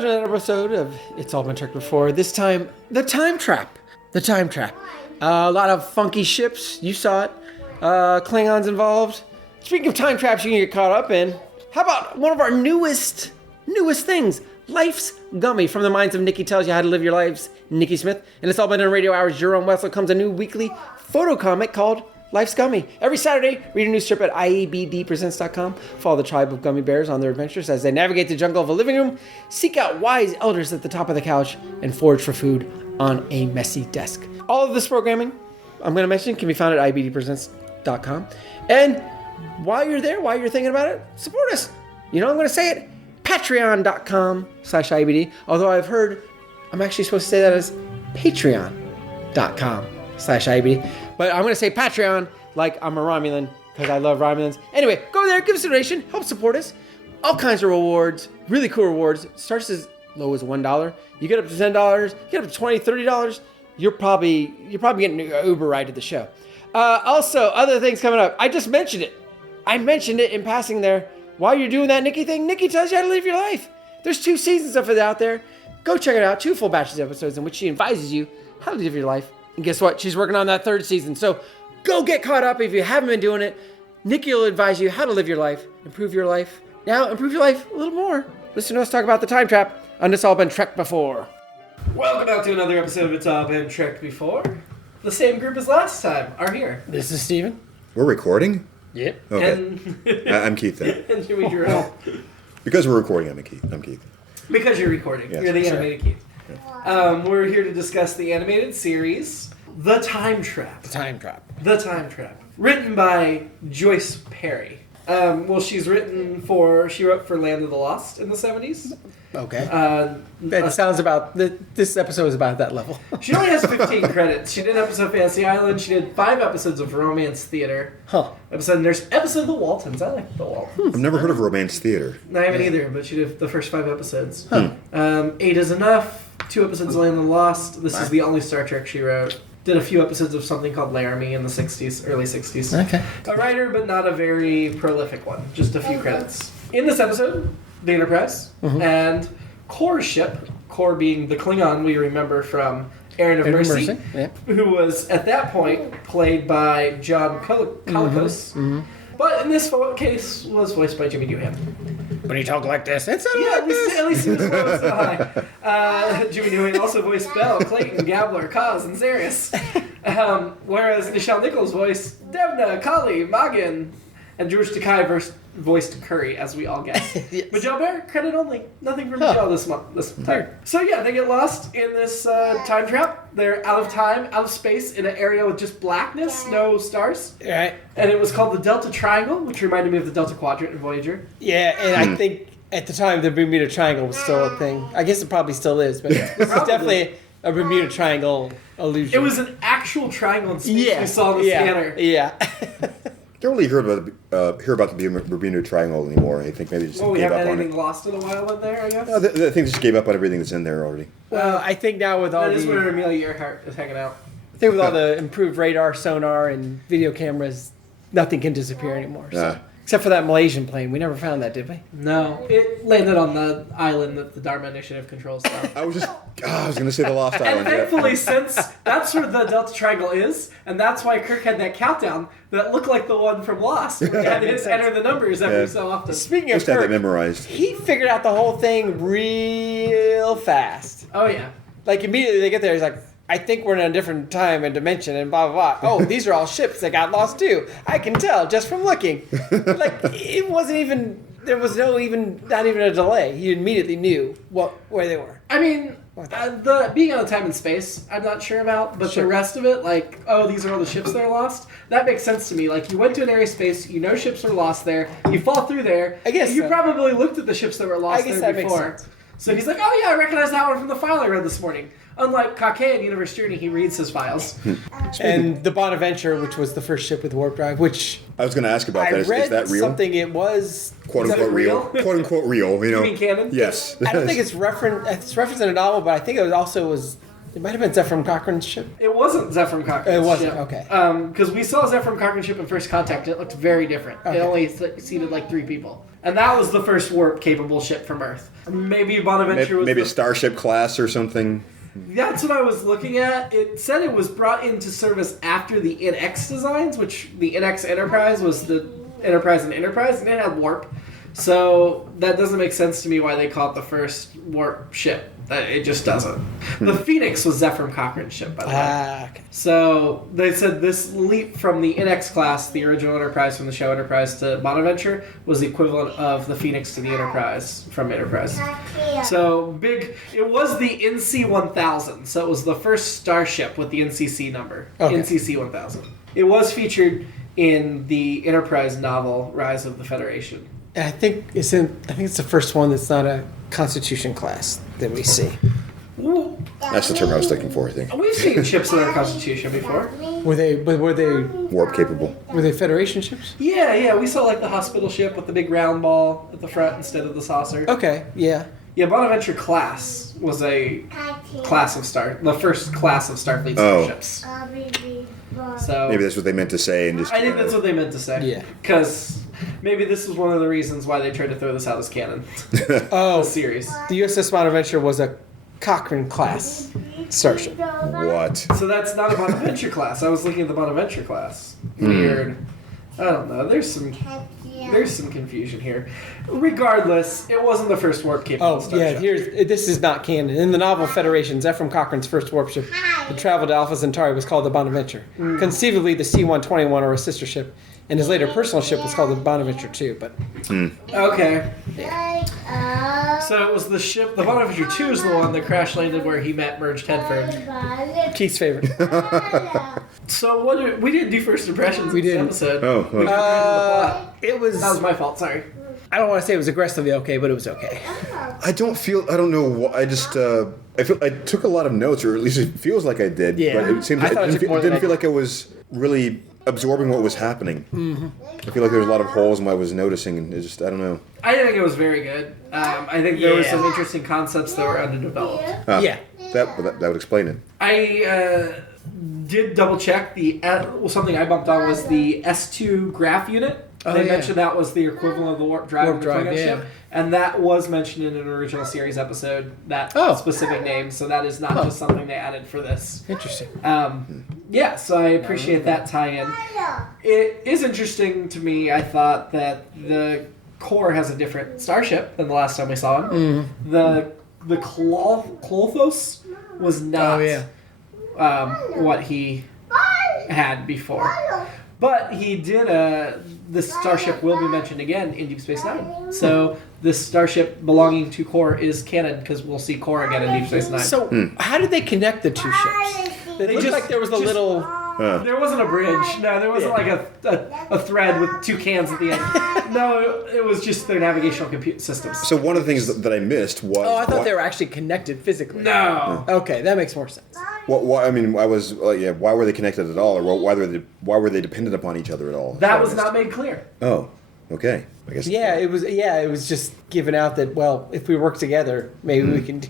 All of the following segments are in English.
to another episode of It's All Been Tricked Before. This time, the Time Trap. The Time Trap. A lot of funky ships. You saw it. Klingons involved. Speaking of time traps you can get caught up in, how about one of our newest things? Life's Gummy. From the minds of Nikki Tells You How to Live Your Lives, Nikki Smith. And It's All Been on Radio Hours. Jerome Wessel comes a new weekly photo comic called Life's Gummy. Every Saturday, read a new strip at IABDpresents.com. Follow the tribe of gummy bears on their adventures as they navigate the jungle of a living room, seek out wise elders at the top of the couch, and forage for food on a messy desk. All of this programming I'm going to mention can be found at IABDpresents.com. And while you're there, while you're thinking about it, support us. You know, I'm going to say it. Patreon.com/IABD. Although I've heard I'm actually supposed to say that as Patreon.com/IABD. But I'm going to say Patreon like I'm a Romulan because I love Romulans. Anyway, go there, give us a donation, help support us. All kinds of rewards, really cool rewards. Starts as low as $1. You get up to $10, you get up to $20, $30. You're probably getting an Uber ride to the show. Also, other things coming up. I just mentioned it. I mentioned it in passing there. While you're doing that Nikki thing, Nikki Tells You How to Live Your Life. There's 2 seasons of it out there. Go check it out. 2 full batches of episodes in which she advises you how to live your life. And guess what? She's working on that 3rd season. So go get caught up if you haven't been doing it. Nikki will advise you how to live your life, improve your life. Now, improve your life a little more. Listen to us talk about the time trap on It's All Been Trekked Before. Welcome back to another episode of It's All Been Trekked Before. The same group as last time are here. This is Steven. We're recording? Yep. Okay. And I'm Keith then. and Jimmy-Jerome. Because we're recording, I'm Keith. Because you're recording. Yes. You're the animated Keith. We're here to discuss the animated series, The Time Trap. The time trap. The Time Trap. Written by Joyce Perry. She wrote for Land of the Lost in the 70s. Okay. That sounds about, this episode is about that level. She only has 15 credits. She did an episode of Fantasy Island. She did 5 episodes of Romance Theater. Huh. There's episode of The Waltons. I like The Waltons. I've never heard of Romance Theater. No, I haven't either, but she did the first 5 episodes. 8 is enough. 2 episodes of Land of the Lost. This is the only Star Trek she wrote. Did a few episodes of something called Laramie in the 60s, early 60s. Okay. A writer, but not a very prolific one. Just a few credits. In this episode, the Enterprise and Kor's ship, Kor being the Klingon we remember from Errand of Mercy, who was at that point played by John Colicos, but in this case was voiced by Jimmy-Jerome. When you talk like this, it sounded like this. At least he was close to high. Jimmy-Jerome also voiced Bell, Clayton, Gabler, Kaz, and Zarius. Whereas Nichelle Nichols voiced Devna, Kali, Magan, and George Takei voiced Curry, as we all guessed. Yes. But Michelle Bear, credit only. Nothing for Michelle this time. So yeah, they get lost in this time trap. They're out of time, out of space, in an area with just blackness, no stars. Right. And it was called the Delta Triangle, which reminded me of the Delta Quadrant in Voyager. Yeah, and I think at the time the Bermuda Triangle was still a thing. I guess it probably still is, but this is definitely a Bermuda Triangle illusion. It was an actual triangle in space we saw in the scanner. Yeah. Don't really hear about the Bermuda Triangle anymore. I think maybe just We gave haven't up had on anything it. lost in a while in there, I guess. I think they just gave up on everything that's in there already. Well, I think now with all That is where Amelia Earhart is hanging out. with all the improved radar, sonar, and video cameras, nothing can disappear anymore. So. Except for that Malaysian plane. We never found that, did we? No. It landed on the island that the Dharma Initiative controls now. I was going to say the Lost And Island. thankfully, since that's where the Delta Triangle is, and that's why Kirk had that countdown that looked like the one from Lost. We had to enter the numbers every so often. Speaking Just of have that Kirk, memorized. he figured out the whole thing real fast. Oh, yeah. Like, immediately they get there, he's like, I think we're in a different time and dimension and blah, blah, blah. Oh, these are all ships that got lost too. I can tell just from looking. Like, it wasn't even, there was not even a delay. He immediately knew where they were. I mean, the being out of time and space, I'm not sure about, but the rest of it, like, oh, these are all the ships that are lost, that makes sense to me. Like, you went to an area of space, you know ships are lost there, you fall through there, I guess you so. probably looked at the ships that were lost there that before. makes sense. So he's like, oh yeah, I recognize that one from the file I read this morning. Unlike Kake in Universe Journey, he reads his files. And the Bonaventure, which was the first ship with warp drive, which I was going to ask about I that. Is read that real? something it was... Quote Is that unquote real. real? Quote unquote real. You know. You mean canon? Yes. I don't think it's referenced in a novel, but I think it also was It might have been Zephram Cochrane's ship. It wasn't Zephram Cochrane's It wasn't, ship. okay. Because we saw Zephram Cochrane's ship in First Contact. It looked very different. Okay. It only seated like 3 people. And that was the first warp-capable ship from Earth. Maybe Bonaventure was maybe a starship class or something. That's what I was looking at. It said it was brought into service after the NX designs, which the NX Enterprise was the Enterprise and Enterprise, and it had warp. So that doesn't make sense to me why they call it the first warp ship. It just doesn't. The Phoenix was Zephram Cochrane's ship, by the way. Okay. So they said this leap from the NX class, the original Enterprise from the show Enterprise, to Bonaventure was the equivalent of the Phoenix to the Enterprise from Enterprise. So big. It was the NC 1000. So it was the first starship with the NCC number. Okay. NCC 1000. It was featured in the Enterprise novel Rise of the Federation. And I think it's the first one that's not a Constitution class that we see. Ooh, That's the term I was looking for, I think. we've seen ships that are Constitution before. Were they Warp capable. Federation ships? Yeah, we saw like the hospital ship with the big round ball at the front instead of the saucer. Okay, yeah. Yeah, Bonaventure class was the first class of Starfleet Oh. starships. So Maybe that's what they meant to say, and just. I think that's what they meant to say. Yeah. Because maybe this was one of the reasons why they tried to throw this out as canon. Oh, The series. the USS Bonaventure was a Cochrane class starship. What? So that's not a Bonaventure class. I was looking at the Bonaventure class. Weird. I don't know. There's some confusion here. Regardless, it wasn't the first warp capable Oh, starship. yeah, this is not canon. In the novel Federation, Zephram Cochrane's first warp ship that traveled to Alpha Centauri was called the Bonaventure. Conceivably, the C-121 or a sister ship, and his later personal ship was called the Bonaventure too, but... Okay. So it was the ship, the Bonaventure 2 is the one that crash landed where he met Merged Headford. Keith's favorite. So we didn't do first impressions We in this didn't. episode. Oh, We jumped right into the plot. It was... That was my fault, sorry. I don't want to say it was aggressively okay, but it was okay. I don't know what, I just, I took a lot of notes, or at least it feels like I did. Yeah. But it seemed, I it thought it didn't, took more it than didn't I feel did. like I was really absorbing what was happening. Mm-hmm. I feel like there was a lot of holes in what I was noticing, and it just, I don't know. I think it was very good. I think there were Yeah. some interesting concepts that were underdeveloped. Yeah. That would explain it. I did double check something I bumped on was the S2 graph unit. Oh, They yeah. mentioned that was the equivalent of the warp drive Warp of the drive, Klingon yeah. ship, and that was mentioned in an original series episode. That Oh. specific name, so that is not just something they added for this. Interesting. Yeah, so I appreciate that tie-in. It is interesting to me. I thought that the core has a different starship than the last time we saw him. The Klothos was not what he had before. But he did, this starship will be mentioned again in Deep Space Nine. So this starship belonging to Core is canon because we'll see Core again in Deep Space Nine. So, how did they connect the two ships? It looked like there was a little... There wasn't a bridge. No, there wasn't like a thread with 2 cans at the end. No, it was just their navigational compute systems. So one of the things that I missed was. Oh, I thought they were actually connected physically. No. Okay, that makes more sense. Why? I mean, why were they connected at all, or why were they dependent upon each other at all? That was not made clear. Oh, okay. I guess. Yeah, it was just given out that, well, if we work together, maybe we can do...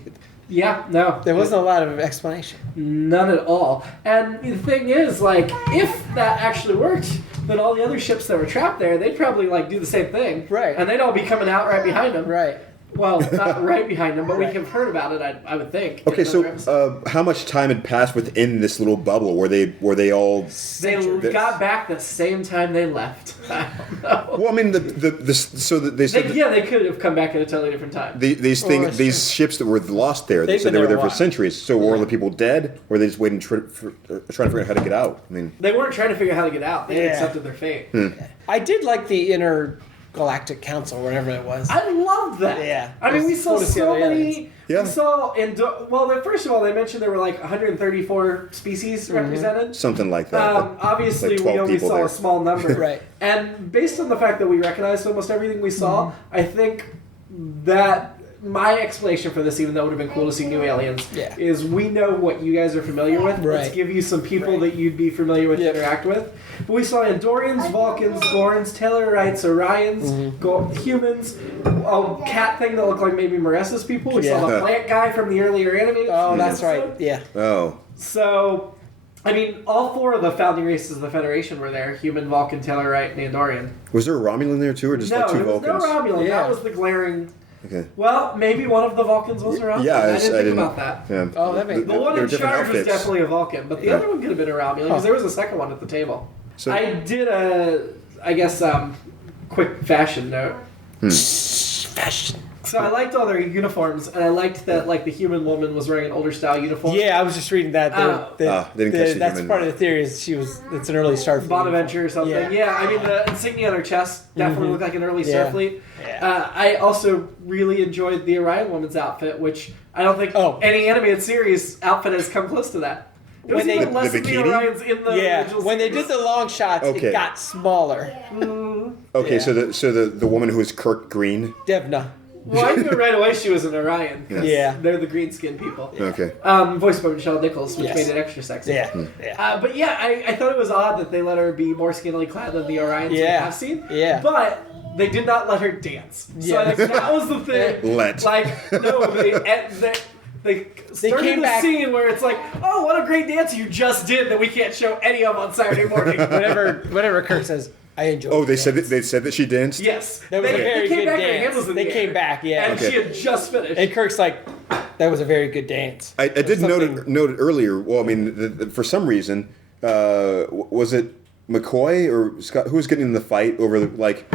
Yeah, no. There wasn't a lot of explanation. None at all. And the thing is, like, if that actually worked, then all the other ships that were trapped there, they'd probably, like, do the same thing. Right. And they'd all be coming out right behind them. Right. Well, not right behind them, but we have heard about it, I would think. Okay, in another episode. so how much time had passed within this little bubble? Were they all? They got back the same time they left. I don't know. Well, I mean, they said They could have come back at a totally different time. these ships that were lost there. They They've said been they were there there a for while. centuries. So were the people dead, or were they just waiting trying to figure out how to get out? I mean, They weren't trying to figure out how to get out. They Yeah. accepted their fate. I did like the Intergalactic Council, whatever it was. I loved that. Yeah. I mean, we It was saw cool to see so all the many. aliens. Yeah. We saw, first of all, they mentioned there were like 134 species represented. something like that. but Obviously, like we 12 only people saw there. a small number. Right. And based on the fact that we recognized almost everything we saw, I think that my explanation for this, even though it would have been cool to see new aliens, Yeah. is we know what you guys are familiar with. Right. Let's give you some people that you'd be familiar with to interact with. But we saw Andorians, Vulcans, Gorns, Tellarites, Orions, humans, a cat thing that looked like maybe Marissa's people. We saw the plant guy from the earlier animated that's episode. right. Yeah. Oh. So, I mean, all 4 of the founding races of the Federation were there: human, Vulcan, Tellarite, and Andorian. Was there a Romulan there too, or just like 2 there was Vulcans? no Romulan. Yeah. That was the glaring... Okay. Well, maybe one of the Vulcans was a Romulan. Yeah, I didn't think about that. Yeah. Oh, that makes The one They were in different charge was outfits. definitely a Vulcan, but the other one could have been a Romulan, because there was a second one at the table. So- I did quick fashion note. Fashion. So I liked all their uniforms, and I liked that like the human woman was wearing an older style uniform. Yeah, I was just reading that. Didn't catch the that's human. part of the theory. Is it's an early Starfleet. Bonaventure or something. Yeah, I mean the insignia on her chest definitely looked like an early Starfleet. Yeah. I also really enjoyed the Orion woman's outfit, which I don't think any animated series outfit has come close to that. It was When even they- less the than the bikini? Orions in the original when they series. did the long shots, Okay. it got smaller. Okay, Yeah. so the woman who was Kirk Green. Devna. Well, I knew right away she was an Orion. 'Cause Yeah. They're the green skinned people. Okay. Voiced by Michelle Nichols, which Yes. made it extra sexy. Yeah. But yeah, I thought it was odd that they let her be more skinnily clad than the Orions we Yeah. have seen. Yeah. But they did not let her dance. So Yeah. like, that was the thing. Let. Like, no, they started came the back- scene where it's like, oh, what a great dance you just did that we can't show any of on Saturday morning. Whenever Kirk says, I enjoyed. Oh, they said that she danced. Yes. That was a very came good back, her dance. hand was in They the came air. back, yeah. And Okay. she had just finished. And Kirk's like, that was a very good dance. I did something- note it earlier. Well, I mean, for some reason, was it McCoy or Scott? Who was getting in the fight over the like?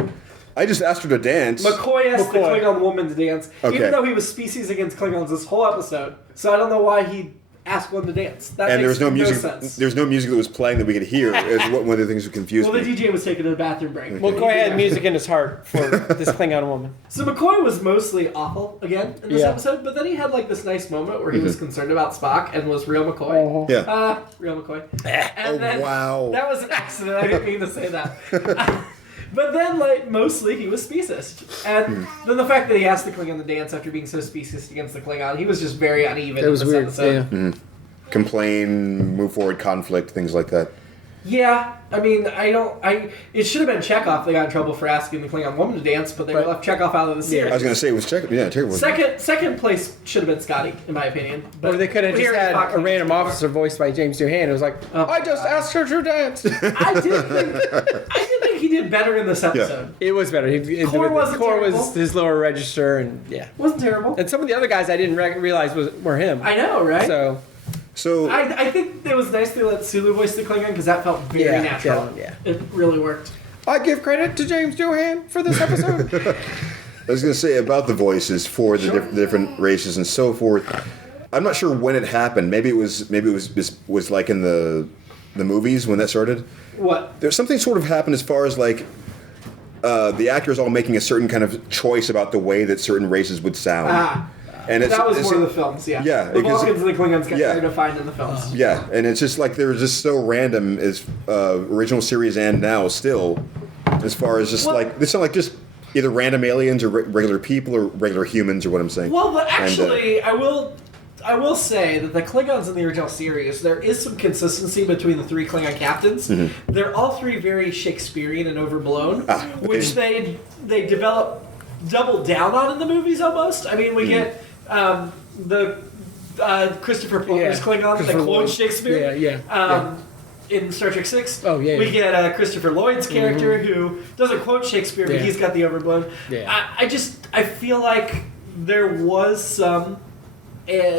I just asked her to dance. McCoy asked the McCoy. Klingon woman to dance, Okay. even though he was species against Klingons this whole episode. So I don't know why he asked one to dance. That and there makes was no music. sense. There was no music that was playing that we could hear. Is one of the things that confused Well, the me. DJ was taking a bathroom break. McCoy had music in his heart for this Klingon woman. So McCoy was mostly awful again in this Yeah. episode, but then he had like this nice moment where he was concerned about Spock and was real McCoy. Yeah. Real McCoy. Oh, then, wow. That was an accident. I didn't mean to say that. But then, like, mostly he was speciest. And then the fact that he asked the Klingon to dance after being so speciest against the Klingon, he was just very uneven It was in this weird. episode. Yeah. Complain, move forward, conflict, things like that. Yeah, I mean, it should have been Chekhov. They got in trouble for asking the Klingon woman to dance, but they left Chekhov out of the series. I was going to say it was Chekhov. Yeah, Chekhov was. Second place should have been Scotty, in my opinion. But Or they could have we just already had talked a about random this before. officer voiced by James Doohan. It was like, I just asked her to dance. I did think he did better in this episode. It was better. Core wasn't Core terrible. was his lower register, and yeah. Wasn't terrible. And some of the other guys I didn't realize were him. I know, right? So I think it was nice they let Sulu voice the Klingon because that felt very natural. Yeah. It really worked. I give credit to James Doohan for this episode. I was going to say about the voices for the different races and so forth. I'm not sure when it happened. Maybe it was like in the movies when that started. What? There's something sort of happened as far as like the actors all making a certain kind of choice about the way that certain races would sound. And That was more of the films, yeah. Yeah, The because Vulcans and the Klingons got yeah. very defined in the films. Yeah, and it's just like they were just so random as original series and now still, as far as just like they sound like just either random aliens or regular people or regular humans or what I'm saying. Well, but actually, I will say that the Klingons in the original series, there is some consistency between the 3 Klingon captains. Mm-hmm. They're all 3 very Shakespearean and overblown, okay. which they double down on in the movies almost. I mean, we get the Christopher Plummer's Klingon that quotes Shakespeare. In Star Trek 6, we get Christopher Lloyd's character who doesn't quote Shakespeare, but he's got the overblown. Yeah. I feel like there was some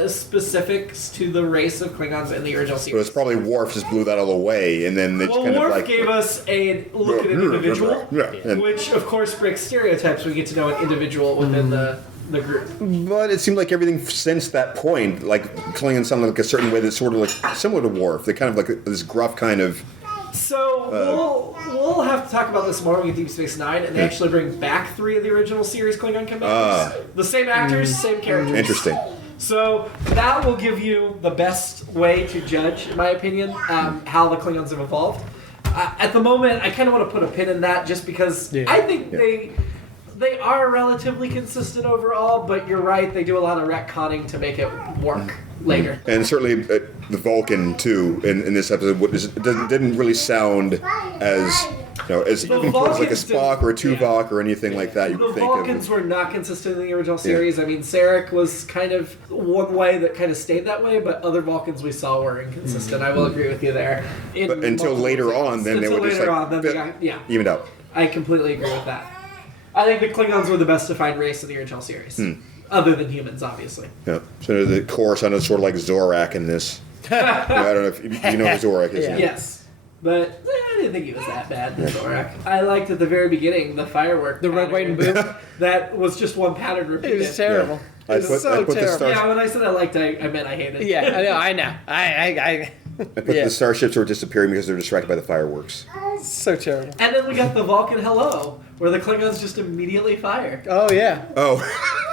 specifics to the race of Klingons in the original So series. it's probably Worf just blew that all away, and then they just kind Worf of like gave us a look at an individual, and- which of course breaks stereotypes. We get to know an individual within the group. But it seemed like everything since that point, like Klingon sounded like a certain way that's sort of like similar to Worf. They kind of like this gruff kind of. So we'll have to talk about this more when we get to Deep Space Nine, and they actually bring back 3 of the original series Klingon commanders. The same actors, same characters. Interesting. So that will give you the best way to judge, in my opinion, how the Klingons have evolved. At the moment, I kind of want to put a pin in that just because I think They are relatively consistent overall, but you're right, they do a lot of retconning to make it work later. And certainly the Vulcan too in this episode didn't really sound as as even close like a Spock or a Tuvok or anything like that you would think of. The Vulcans were not consistent in the original series. I mean, Sarek was kind of one way that kind of stayed that way, but other Vulcans we saw were inconsistent. I will agree with you there. But until later on, then they were just evened out. I completely agree with that. I think the Klingons were the best defined race in the original series. Other than humans, obviously. Yeah. So the core sounded sort of like Zorak in this. I don't know if you know who Zorak is. Yeah. Yes. But I didn't think he was that bad, Zorak. I liked at the very beginning the firework. The red, white, and blue? That was just one pattern repeated. It was terrible. Yeah. It was so terrible. Yeah, when I said I liked it, I meant I hated it. Yeah, I know. I the starships were disappearing because they're distracted by the fireworks. So terrible. And then we got the Vulcan Hello, where the Klingons just immediately fire. Oh, yeah. Oh.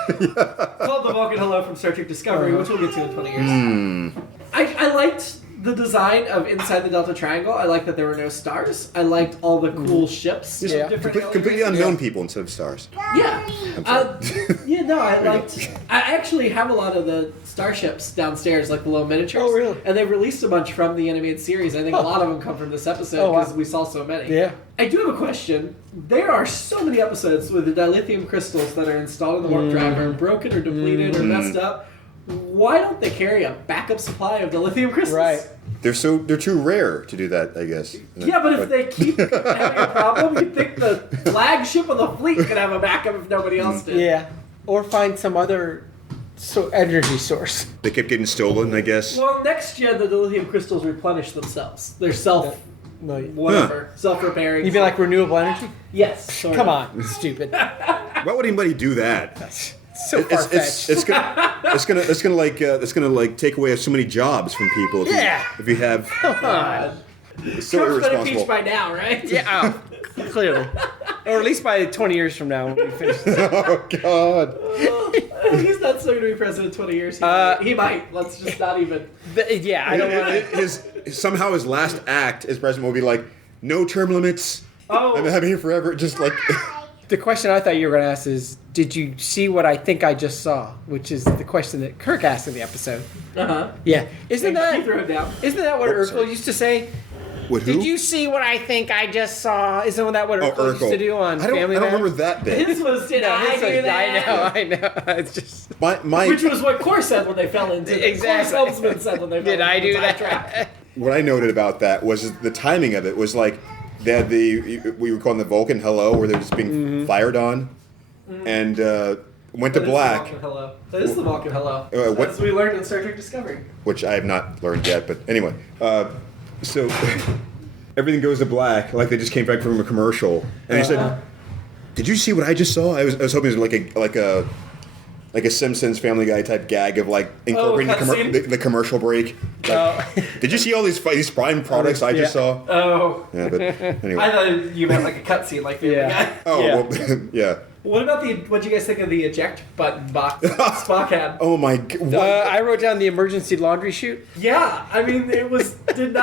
Called the Vulcan Hello from Star Trek Discovery, which we'll get to in 20 years. I liked the design of inside the Delta Triangle. I liked that there were no stars. I liked all the cool ships. Just completely unknown people instead of stars. Yeah. I liked... I actually have a lot of the starships downstairs, like the little miniatures. Oh, really? And they've released a bunch from the animated series. I think a lot of them come from this episode because we saw so many. Yeah. I do have a question. There are so many episodes with the dilithium crystals that are installed in the warp drive are broken or depleted or messed up. Why don't they carry a backup supply of dilithium crystals? Right. They're too rare to do that, I guess. Yeah, but if they keep having a problem, you'd think the flagship of the fleet could have a backup if nobody else did. Yeah. Or find some other energy source. They kept getting stolen, I guess. Well, next gen, the dilithium crystals replenish themselves. They're self-repairing. You mean like renewable energy? Yes. Come on, stupid. Why would anybody do that? So far-fetched. It's gonna take away so many jobs from people. If you have. Come on. It's so Trump's been irresponsible. impeached by now, right? Yeah. Clearly. Or at least by 20 years from now when we finish. Oh God. He's not so going to be president 20 years. He might. Let's just not even. I don't want to. Somehow his last act as president will be like, no term limits. Oh. I'm having here forever. Just like. The question I thought you were going to ask is, did you see what I think I just saw? Which is the question that Kirk asked in the episode. Uh-huh. Yeah. Isn't that what Urkel used to say? What, who? Did you see what I think I just saw? Isn't that what Urkel used to do on Family Man? I don't remember that bit. His was, did I do that? I know. It's just... Which was what Core said when they fell into it. Exactly. Core's helmsman said when they fell Did I into do the that? trap. What I noted about that was the timing of it was like, they had we were calling the Vulcan Hello, where they're just being fired on, and went to black. That is the Vulcan Hello. As we learned in Star Trek Discovery. Which I have not learned yet, but anyway. So everything goes to black, like they just came back from a commercial, and he said, "Did you see what I just saw?" I was hoping it was like a Simpsons Family Guy type gag of like incorporating the commercial break. Like, did you see all these prime products I just saw? Oh. Yeah, but anyway. I thought you meant like a cutscene, like Family Guy. Oh, yeah. Well, yeah. What about what do you guys think of the eject button box Spock had? Oh my God. I wrote down the emergency laundry chute. Yeah, I mean it wasn't an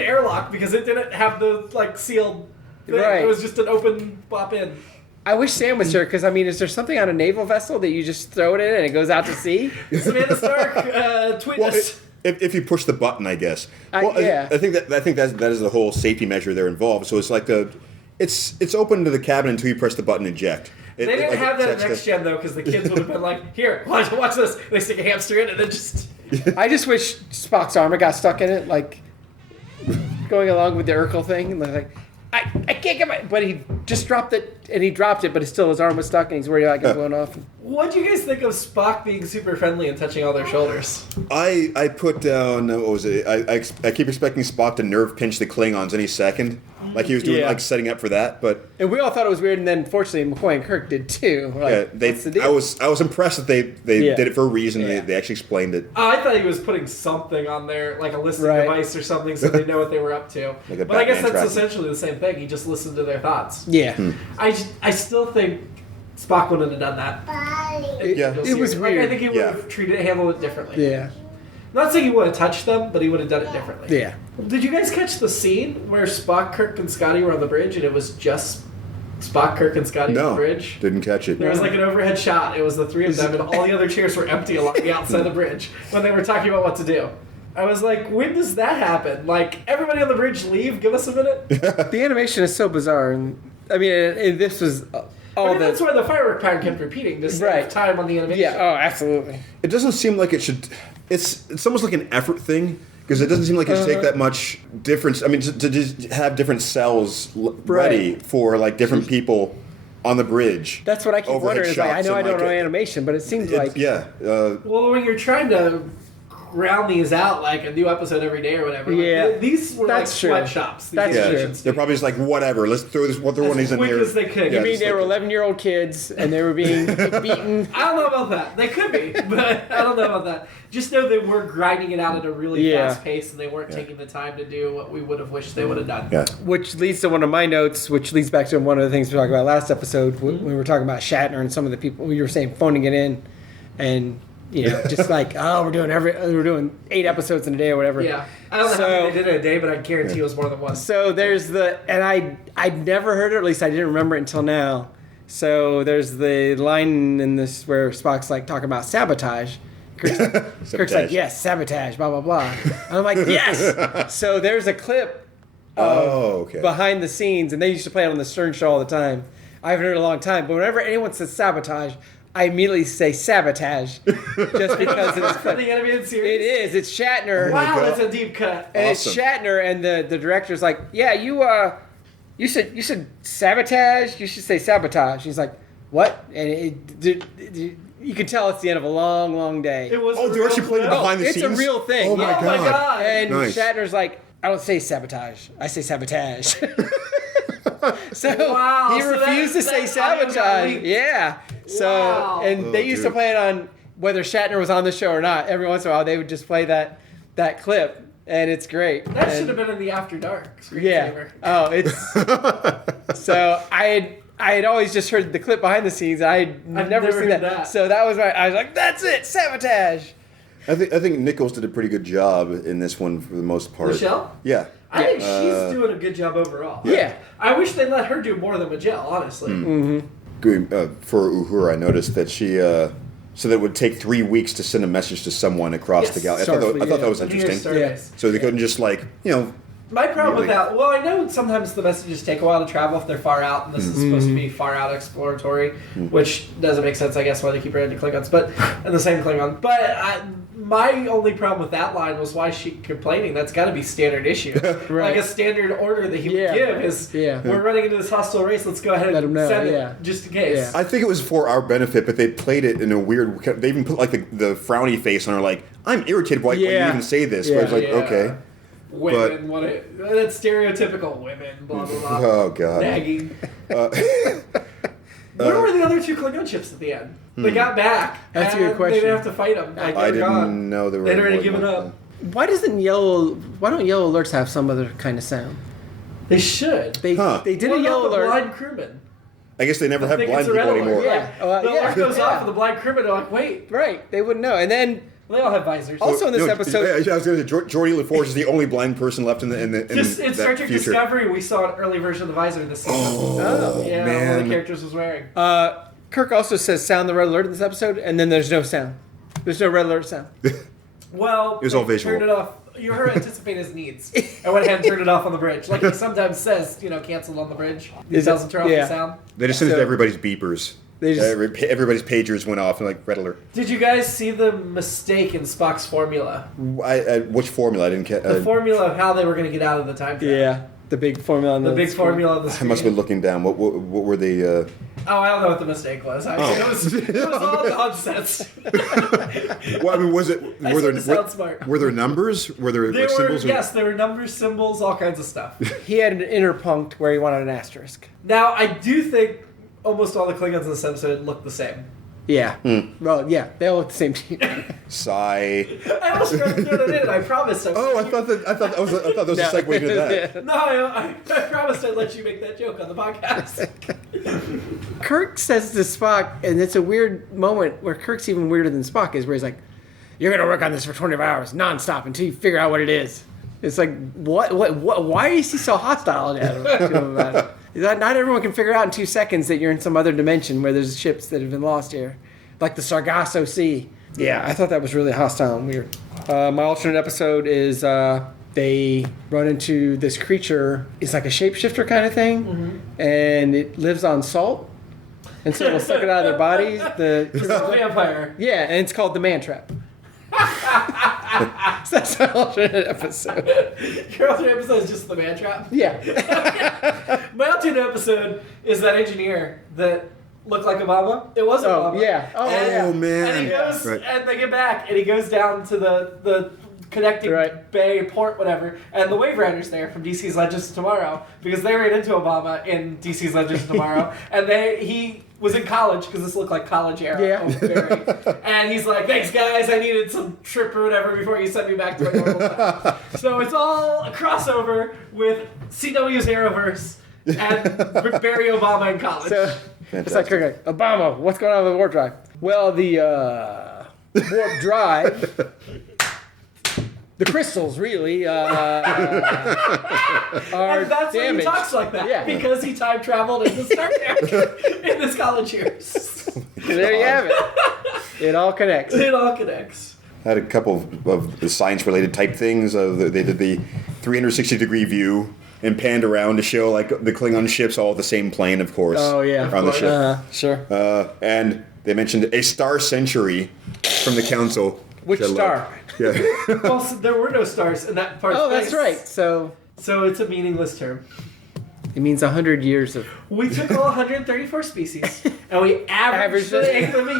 airlock because it didn't have the sealed thing. Right. It was just an open pop in. I wish Sam was here because is there something on a naval vessel that you just throw it in and it goes out to sea? Samantha Stark, tweet us. If you push the button, I guess. Yeah. I think that is the whole safety measure there involved. So it's like it's open to the cabin until you press the button eject. They didn't have that next gen though, because the kids would have been like, "Here, watch this." They stick a hamster in it and then just. I just wish Spock's armor got stuck in it, like going along with the Urkel thing, and like. I can't get my... But he just dropped it, and he dropped it, but his arm was stuck, and he's worried about getting blown off. What do you guys think of Spock being super friendly and touching all their shoulders? I put down... What was it? I keep expecting Spock to nerve pinch the Klingons any second. Like he was doing, setting up for that, but... And we all thought it was weird, and then, fortunately, McCoy and Kirk did, too. Like, what's the deal? I was impressed that they did it for a reason. Yeah. They actually explained it. I thought he was putting something on there, like a listening device or something, so they know what they were up to. But I guess that's essentially the same thing. He just listened to their thoughts. Yeah. I still think Spock wouldn't have done that. It was weird. I think he would have handled it differently. Yeah. Not saying he would have touched them, but he would have done it differently. Yeah. Did you guys catch the scene where Spock, Kirk, and Scotty were on the bridge and it was just Spock, Kirk, and Scotty on No, the bridge? didn't catch it. There was like an overhead shot. It was the three of them, and all the other chairs were empty along the outside of the bridge when they were talking about what to do. I was like, when does that happen? Like, everybody on the bridge leave? Give us a minute. The animation is so bizarre, and I mean, and this was all the. That's why the firework pattern kept repeating this time on the animation. Yeah. Oh, absolutely. It doesn't seem like it should. It's almost like an effort thing because it doesn't seem like it should take that much difference. I mean, to just have different cells ready for like different people on the bridge. That's what I keep Overhead wondering. Is like, I know shots I don't and, know like, animation, but it seems like Well, when you're trying to round these out like a new episode every day or whatever, like, these were That's like true. sweatshops. That's true. They're probably just like whatever. Let's throw one of these in quick here. as they could. You Yeah, mean they were 11-year-old kids and they were being beaten? I don't know about that. They could be, but I don't know about that. Just know they were grinding it out at a really fast pace, and they weren't taking the time to do what we would have wished they would have done. Yeah. Which leads to one of my notes, which leads back to one of the things we talked about last episode when we were talking about Shatner and some of the people you were saying phoning it in, and just like we're doing 8 episodes in a day or whatever. Yeah, I don't know how many they did in a day, but I guarantee it was more than one. So there's I'd never heard it, or at least I didn't remember it until now. So there's the line in this where Spock's like talking about sabotage. Kirk's like, yes, sabotage, blah, blah, blah. And I'm like, yes! So there's a clip of behind the scenes, and they used to play it on the Stern Show all the time. I haven't heard it in a long time, but whenever anyone says sabotage, I immediately say sabotage, just because it's from the animated series. It is. It's Shatner. Wow, that's a deep cut. And it's Shatner, and the director's like, yeah, you said sabotage. You should say sabotage. He's like, what? And you can tell it's the end of a long, long day. It was. They're actually playing behind the scenes. It's a real thing. Oh my god! And nice. Shatner's like, I don't say sabotage. I say sabotage. So he refused to say sabotage. Yeah. So they used to play it on whether Shatner was on the show or not. Every once in a while, they would just play that clip, and it's great. That should have been in the After Dark screensaver. Yeah. Oh, it's. So I had always just heard the clip behind the scenes. I've never seen that. So that was I was like, that's it, sabotage. I think Nichols did a pretty good job in this one for the most part. Michelle? Yeah. I think she's doing a good job overall. Yeah. I wish they let her do more than Majel, honestly. For Uhura, I noticed that she so that it would take 3 weeks to send a message to someone across the galaxy. I thought that was interesting. Yeah. So they couldn't just My problem with that, well, I know sometimes the messages take a while to travel if they're far out, and this is supposed to be far out exploratory, which doesn't make sense, I guess, why they keep writing to Klingons, and the same Klingon. But my only problem with that line was why she complaining. That's got to be standard issue. Right. Like a standard order that he would give is, we're running into this hostile race, let's go ahead and send it, just in case. Yeah. I think it was for our benefit, but they played it in a weird. They even put like the frowny face on her, like I'm irritated. Why you even say this? But it's like okay. Women, that's stereotypical women, blah, blah, blah. Oh, God. Nagging. Where were the other 2 Klingon ships at the end? They got back. That's a good question. They didn't have to fight them. Like, I didn't know they were. They'd already given up. Why don't yellow alerts have some other kind of sound? They should. They did What a yellow about the alert. blind crewmen? I guess they never have think blind it's a people red alert. anymore. Yeah. The alert goes off, and the blind crewmen are like, wait. Right. They wouldn't know. And then They all have visors. also in this episode, I was going to say Geordie LaForge is the only blind person left in Just in Star Trek future. Discovery, we saw an early version of the visor this season. Oh, yeah, one of man. the characters was wearing. Kirk also says sound the red alert in this episode, and then there's no sound. There's no red alert sound. Well, it was all visual. Turned it off. You heard anticipate his needs. I went ahead and turned it off on the bridge. Like he sometimes says, canceled on the bridge. He tells him to turn off the sound. They just sent it to everybody's beepers. They just, everybody's pagers went off and like red alert. Did you guys see the mistake in Spock's formula? Which formula? I didn't catch. The formula of how they were going to get out of the time trap. Yeah, the big formula on the big formula on the I screen. must have been looking down. What were they? Oh, I don't know what the mistake was. It was all nonsense. Well, I mean, was it? Were there numbers? Were there like, symbols? Yes, there were numbers, symbols, all kinds of stuff. He had an inner punct where he wanted an asterisk. Now, I do think almost all the Klingons in this episode look the same. Yeah. Well, yeah, they all look the same to you. Sigh. I almost tried to throw that in. I promised. Oh, I thought that was a segue to that. No, I promised I'd let you make that joke on the podcast. Kirk says to Spock, and it's a weird moment where Kirk's even weirder than Spock is, where he's like, "You're gonna work on this for 24 hours nonstop until you figure out what it is." It's like, what? Why is he so hostile to him about it? Not everyone can figure out in 2 seconds that you're in some other dimension where there's ships that have been lost here. Like the Sargasso Sea. Yeah, I thought that was really hostile and weird. My alternate episode is they run into this creature. It's like a shapeshifter kind of thing. And it lives on salt. And so it'll suck it out of their bodies. It's a vampire. Yeah, and it's called the Man Trap. So that's my alternate episode. Your alternate episode is just the Man Trap? Yeah. My alternate episode is that engineer that looked like Obama. It was Obama. Yeah. Oh, yeah. man. And he goes, Right. and they get back, and he goes down to the connecting bay, port, whatever, and the Wave Riders there from DC's Legends of Tomorrow, because they ran into Obama in DC's Legends of Tomorrow, and he was in college, because this looked like college era. Yeah. And he's like, thanks guys, I needed some trip or whatever before you sent me back to my normal life. So it's all a crossover with CW's Arrowverse and Barry Obama in college. So it's like, okay, Obama, what's going on with the warp drive? Well, the warp drive, the crystals really are and that's why he damaged. talks like that. Yeah. Because he time traveled into Star Trek in his college years. There you have it. It all connects. It all connects. I had a couple of the science-related type things. They did the 360-degree view and panned around to show like the Klingon ships all the same plane, of course. Oh, yeah. On the ship. Sure. And they mentioned a star century from the council. Which I love. star? Yeah. Well, so there were no stars in that part Oh, of space. that's right. So it's a meaningless term. It means 100 years of... We took all 134 species and we averaged Averaged the 8 of a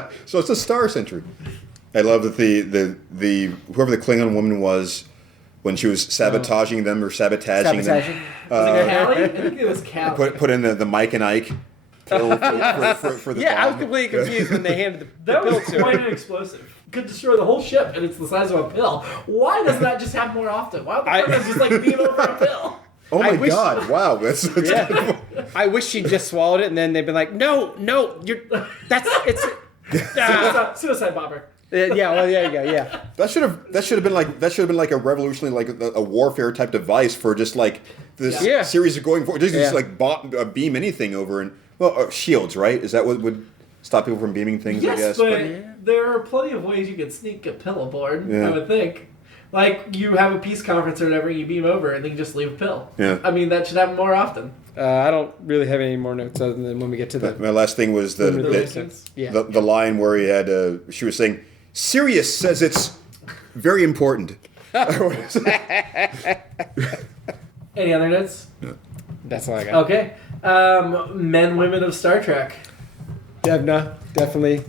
year. So it's a star century. I love that the whoever the Klingon woman was when she was sabotaging them or sabotaging them. Was it Callie? I think it was Callie. Put in the Mike and Ike pill for the Yeah, I was bomb. completely confused when they handed the That pill was to quite her. an explosive. Could destroy the whole ship, and it's the size of a pill. Why doesn't that just happen more often? Why don't the Klingons just like beam over a pill? Oh my I wish- God! Wow, that's Yeah. I wish she'd just swallowed it and then they'd been like, no, it's... Suicide bomber. Yeah, well, there you go, yeah. that should have been like a revolutionary, like a warfare type device for just like this Yeah. series of going forward. Just Yeah. like beam anything over and shields, right? Is that what would stop people from beaming things? Yes, I guess. but there are plenty of ways you can sneak a pill aboard, Yeah. I would think. Like, you have a peace conference or whatever, you beam over, and then you just leave a pill. Yeah. I mean, that should happen more often. I don't really have any more notes other than when we get to the... My last thing was the Yeah. line where he had she was saying, "Sirius says it's very important." Any other notes? That's all I got. Okay. Men, women of Star Trek. Devna, definitely.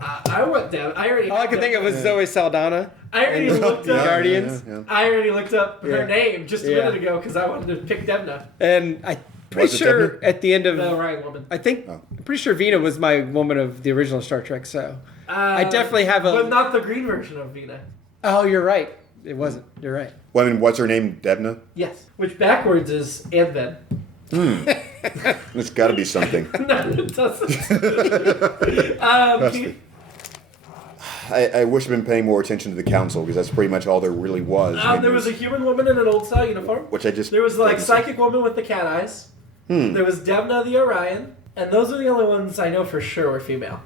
I went down. I already. All I could think of was Zoe Saldana. I already looked up. Guardians. Yeah. I already looked up Yeah. her name just a Yeah. minute ago because I wanted to pick Devna, And I'm pretty Was it sure Devna? at the end of... the Orion woman. I think... I'm pretty sure Vina was my woman of the original Star Trek, so... I Uh, definitely have a... but not the green version of Vina. Oh, you're right. It wasn't. You're right. Well, I mean, what's her name? Debna. Yes, which backwards is and then. It's got to be something. No, it doesn't. Keith? I wish I'd been paying more attention to the council because that's pretty much all there really was. I mean, There was a human woman in an old style uniform. which I just There was like psychic woman with the cat eyes. There was Devna the Orion, and those are the only ones I know for sure were female.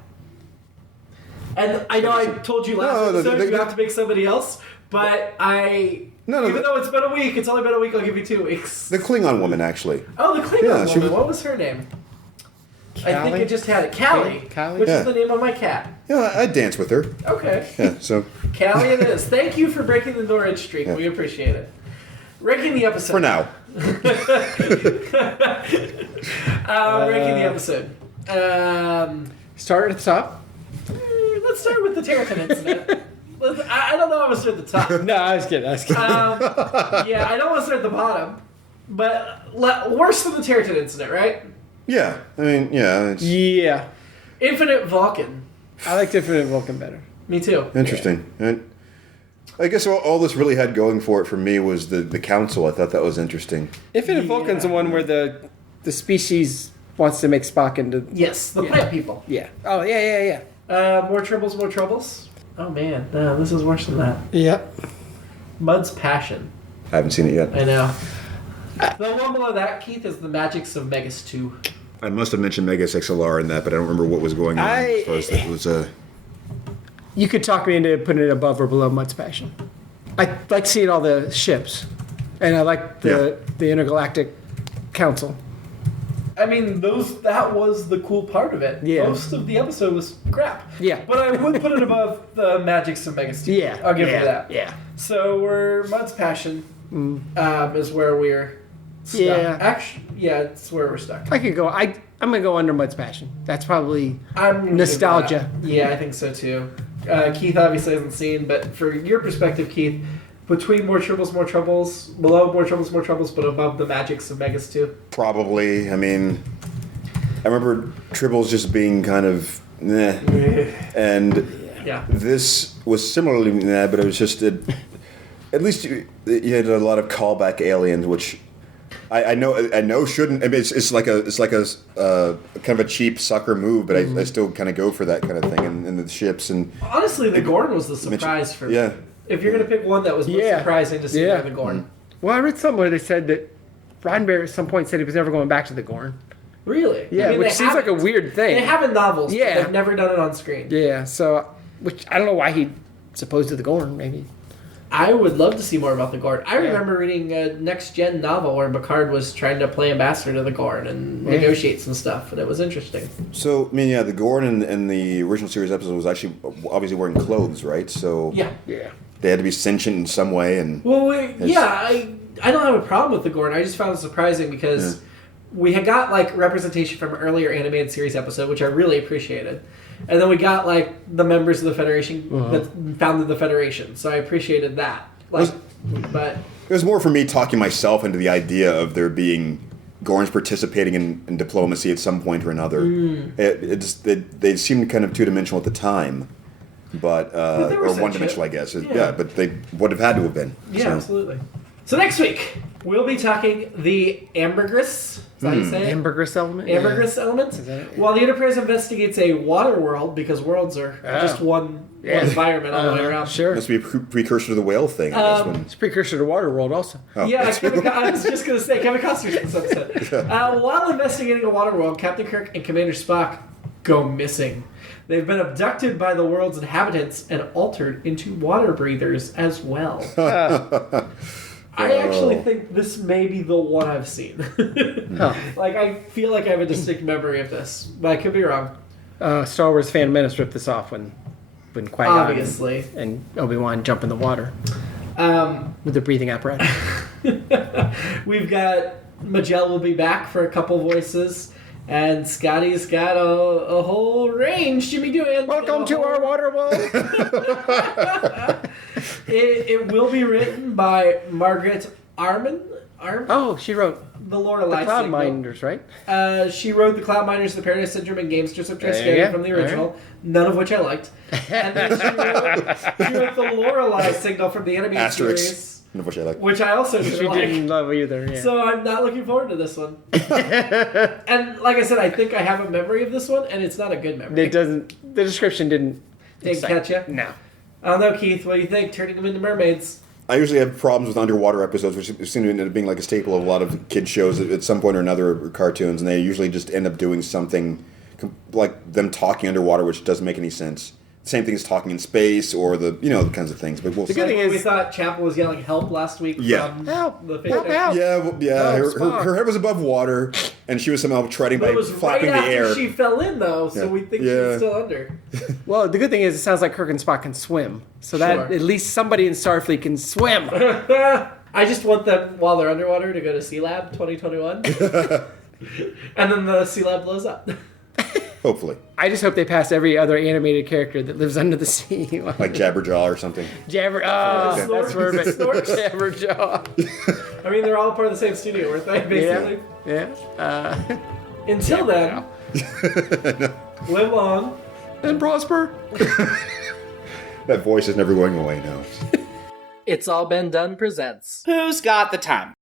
And I know I told you last No, episode you have to pick somebody else, but even though it's been a week, it's only been a week. I'll give you 2 weeks. the Klingon woman actually. Oh, the Klingon Yeah, she woman. was- What was her name? I think Callie? it just had it. Callie, Callie? which Yeah. is the name of my cat. Yeah, I'd dance with her. Okay. Yeah, so Callie it is. Thank you for breaking the Norwich streak. Yeah. We appreciate it. Ranking the episode. for now. Ranking the episode. Start at the top. Let's start with the Territon incident. I don't know how to start at the top. No, I was kidding. Yeah, I don't want to start at the bottom. But worse than the Territon incident, right? Yeah, I mean, yeah, it's Yeah. Infinite Vulcan. I liked Infinite Vulcan better. Me too. interesting. And I guess all this really had going for it for me was the council. I thought that was interesting. Infinite Vulcan's the one where the species wants to make Spock into... Yes, the plant people. Yeah. Oh, yeah. More troubles, more troubles. Oh man, no, this is worse than that. Yep. Mud's Passion. I haven't seen it yet. I know. The one below that, Keith, is the Magics of Megas 2. I must have mentioned Megas XLR in that, but I don't remember what was going on. As far as that was, You could talk me into putting it above or below Mud's Passion. I like seeing all the ships, and I like the intergalactic council. I mean, that was the cool part of it. Yeah. Most of the episode was crap. Yeah. But I would put it above the Magics of Megas 2. Yeah. I'll give you that. Yeah. So we're Mud's Passion is where we're stuck. Yeah. Actually, yeah, it's where we're stuck. I could go. I'm gonna go under Mud's Passion. That's probably I'm gonna nostalgia. give that. Yeah, I think so too. Keith obviously hasn't seen, but for your perspective, Keith, between More Tribbles, More Troubles, below More Troubles, More Troubles, but above the Magics of Megas 2? probably. I mean, I remember Tribbles just being kind of meh, and Yeah. this was similarly meh, but it was just at least you had a lot of callback aliens, which I know shouldn't. I mean, it's like a kind of a cheap sucker move, but I still kind of go for that kind of thing, and the ships and Honestly, the Gorn was the surprise for me. yeah. If you're going to pick one that was most Yeah. surprising to see, Yeah. the Gorn. Well, I read somewhere they said that Roddenberry at some point said he was never going back to the Gorn. Really? Yeah, I mean, which they seems like a haven't- weird thing. They have in novels, Yeah. but they've never done it on screen. Yeah, so which I don't know why he's opposed to the Gorn. Maybe. I would love to see more about the Gorn. I remember reading a next-gen novel where Picard was trying to play ambassador to the Gorn and negotiate some stuff, and it was interesting. So I mean, yeah, the Gorn in the original series episode was actually obviously wearing clothes, right? So Yeah. Yeah. they had to be sentient in some way, and Well, I don't have a problem with the Gorn. I just found it surprising because we had got like representation from an earlier animated series episode, which I really appreciated, and then we got like the members of the Federation that founded the Federation. So I appreciated that. Like, but it was more for me talking myself into the idea of there being Gorns participating in diplomacy at some point or another. They seemed kind of two-dimensional at the time, but they were or sentient. one-dimensional, I guess. Yeah. Yeah, but they would have had to have been. yeah, So. absolutely. So next week we'll be talking the ambergris. Is that how you say it? Ambergris element. Ambergris element. that it? While the Enterprise investigates a water world, because worlds are just one environment all the way around. Sure. Must be a precursor to the whale thing. I guess, when, It's a precursor to Waterworld, also. Yeah, I was just going to say, Kevin Costner's in this episode. While investigating a water world, Captain Kirk and Commander Spock go missing. They've been abducted by the world's inhabitants and altered into water breathers as well. I actually think this may be the one I've seen. Like, I feel like I have a distinct memory of this, but I could be wrong. Star Wars Phantom Menace ripped this off when Qui-Gon Obviously. and Obi-Wan jump in the water with the breathing apparatus. We've got Majel will be back for a couple voices, and Scotty's got a whole range. Jimmy doing. Welcome to our water world. It will be written by Margaret Arman. Oh, she wrote The Lorelei Cloud Signal. Minders, right? She wrote The Cloud Miners, The Paradise Syndrome, and Gamesters of There you Triskelion go. from the original, none of which I liked. And then she wrote The Lorelei Signal from the animated Asterisk. series, None of which I like. which I also She didn't like. didn't love either. Yeah. So I'm not looking forward to this one. And like I said, I think I have a memory of this one, and it's not a good memory. It doesn't. The description didn't. Didn't excite- catch you? No. I don't know, Keith. What do you think? Turning them into mermaids. I usually have problems with underwater episodes, which seem to end up being like a staple of a lot of kid shows at some point or another, or cartoons, and they usually just end up doing something like them talking underwater, which doesn't make any sense. Same thing as talking in space, or the kinds of things. But we'll The see. good thing Like we is- thought Chapel was yelling help last week Yeah. from Help! the fish Help! tank. Help! Yeah, well, yeah. Oh, her, Spock. her head was above water, and she was somehow treading But by it was flapping right the air. after she fell in, though, so Yeah. we think she Yeah. was still under. Well, the good thing is it sounds like Kirk and Spock can swim, so that Sure. at least somebody in Starfleet can swim. I just want them, while they're underwater, to go to Sea Lab 2021. And then the Sea Lab blows up. Hopefully, I just hope they pass every other animated character that lives under the sea. like Jabberjaw or something. Jabber. Oh, Okay. that's perfect. Snorks. Jabberjaw. I mean, they're all part of the same studio, weren't they, basically? Yeah. Until then, live long. And prosper. That voice is never going away now. It's All Been Done presents. Who's got the time?